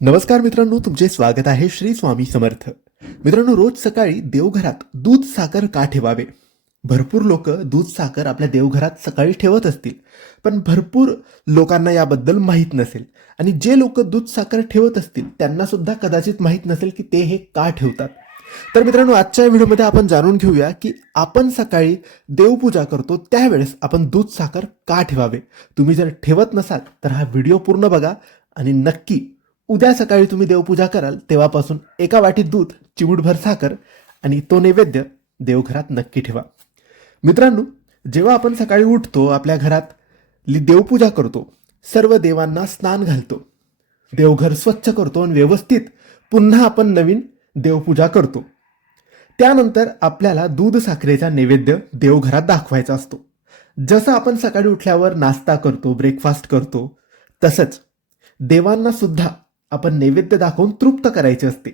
नमस्कार मित्रांनो तुमचे स्वागत आहे श्री स्वामी समर्थ. मित्रांनो रोज सकाळी देवघरात दूध साखर का ठेवावे? भरपूर लोक दूध साखर आपल्या देवघरात सकाळी ठेवत असतील पण भरपूर लोकांना याबद्दल माहीत नसेल. आणि जे लोक दूध साखर ठेवत असतील त्यांना सुद्धा कदाचित माहीत नसेल की ते हे का ठेवतात. तर मित्रांनो आजच्या व्हिडिओमध्ये आपण जाणून घेऊया की आपण सकाळी देवपूजा करतो त्यावेळेस आपण दूध साखर का ठेवावे? तुम्ही जर ठेवत नसाल तर हा व्हिडिओ पूर्ण बघा आणि नक्की उद्या सकाळी तुम्ही देवपूजा कराल तेव्हापासून एका वाटीत दूध चिमूटभर साखर आणि तो नैवेद्य देवघरात नक्की ठेवा. मित्रांनो जेव्हा आपण सकाळी उठतो आपल्या घरात देवपूजा करतो सर्व देवांना स्नान घालतो. देवघर स्वच्छ करतो आणि व्यवस्थित पुन्हा आपण नवीन देवपूजा करतो. त्यानंतर आपल्याला दूध साखरेचा नैवेद्य देवघरात दाखवायचा असतो. जसं आपण सकाळी उठल्यावर नाश्ता करतो ब्रेकफास्ट करतो तसंच देवांना सुद्धा आपण नैवेद्य दाखवून तृप्त करायचे असते.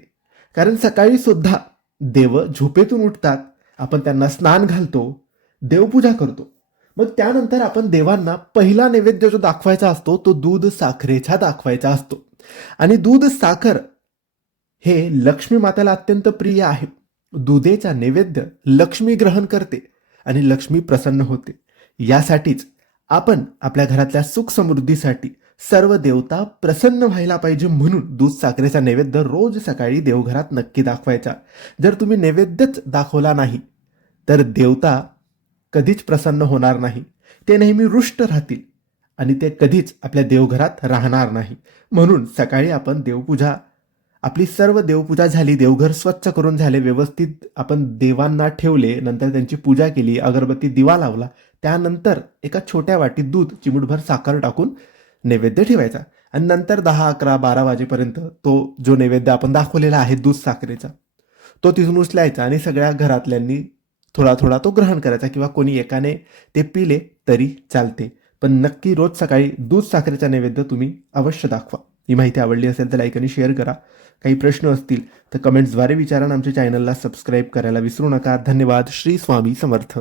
कारण सकाळी सुद्धा देव झोपेतून उठतात आपण त्यांना स्नान घालतो देवपूजा करतो. मग त्यानंतर आपण देवांना पहिला नैवेद्य जो दाखवायचा असतो तो दूध साखरेचा दाखवायचा असतो. आणि दूध साखर हे लक्ष्मी मातेला अत्यंत प्रिय आहे. दुधेचा नैवेद्य लक्ष्मी ग्रहण करते आणि लक्ष्मी प्रसन्न होते. यासाठीच आपण आपल्या घरातल्या सुख समृद्धीसाठी सर्व देवता प्रसन्न व्हायला पाहिजे म्हणून दूध साखरेचा नैवेद्य रोज सकाळी देवघरात नक्की दाखवायचा. जर तुम्ही नैवेद्यच दाखवला नाही तर देवता कधीच प्रसन्न होणार नाही. ते नेहमी रुष्ट राहतील आणि ते कधीच आपल्या देवघरात राहणार नाही. म्हणून सकाळी आपण देवपूजा आपली सर्व देवपूजा झाली देवघर स्वच्छ करून झाले व्यवस्थित आपण देवांना ठेवले नंतर त्यांची पूजा केली अगरबत्ती दिवा लावला त्यानंतर एका छोट्या वाटीत दूध चिमूटभर साखर टाकून नैवेद्य ठेवायचा. आणि नंतर दहा अकरा बारा वाजेपर्यंत तो जो नैवेद्य आपण दाखवलेला आहे दूध साखरेचा तो तिथून उचलायचा आणि सगळ्या घरातल्यांनी थोडा थोडा तो ग्रहण करायचा किंवा कोणी एकाने ते पिले तरी चालते. पण नक्की रोज सकाळी दूध साखरेचा नैवेद्य तुम्ही अवश्य दाखवा. ही माहिती आवडली असेल तर लाईक आणि शेअर करा. काही प्रश्न असतील तर कमेंट्सद्वारे विचारा आमच्या चॅनलला सबस्क्राईब करायला विसरू नका. धन्यवाद. श्री स्वामी समर्थ.